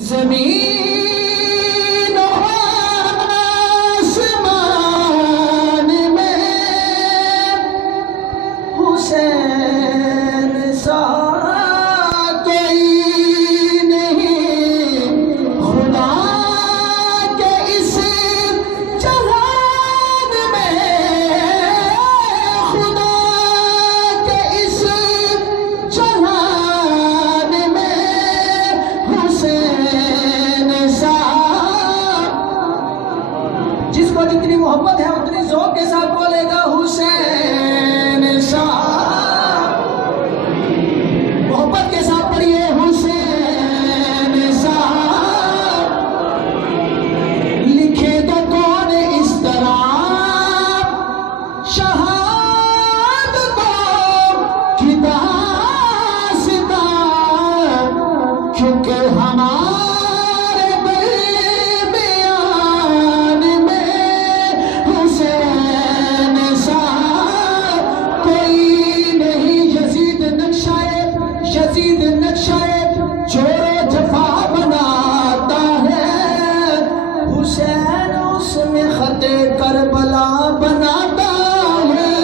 زمین و آسمان میں حسین سا کوئی نہیں، خدا کے اس جہان میں، خدا کے اس جہان میں حسین سا، جس کو جتنی محبت ہے اتنی ذوق کے ساتھ بولے گا حسین سا، محبت کے ساتھ پڑھیے حسین سا، لکھے تو کون اس طرح شہادتوں کی داستان، کیونکہ ہمارے درمیان میں حسین سا کوئی نہیں۔ یزید نقشہ چور و جفا بناتا ہے، حسین اس میں خط کربلا بناتا ہے۔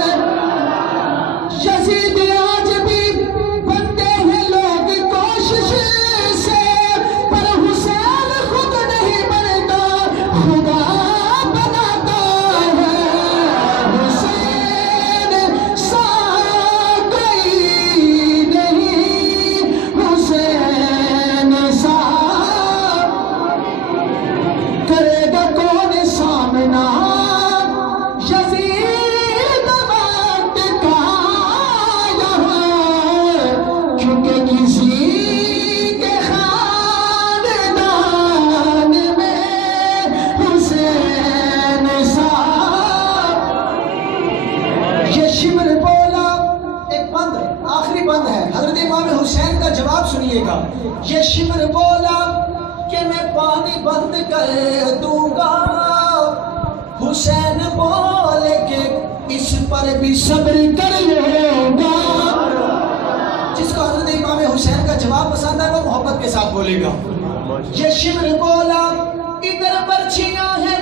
یزید آج بھی بنتے ہیں لوگ کوشش سے، پر حسین خود نہیں بنتا، خدا بناتا ہے۔ حسین سا کوئی نہیں، حسین سا کرے گا کون سامنا یزید وقت کا یہاں، کیونکہ کسی کے خاندان میں حسین سا۔ یہ شمر بولا، ایک بند ہے، آخری بند ہے، حضرت امام حسین کا جواب سنیے گا۔ یہ شمر بولا کہ میں پانی بند کر دوں گا، حسین بولے کہ اس پر بھی صبر کر لوں گا۔ جس کو حضرت امام حسین کا جواب پسند ہے وہ محبت کے ساتھ بولے گا۔ یہ شمر بولا ادھر برچیاں ہیں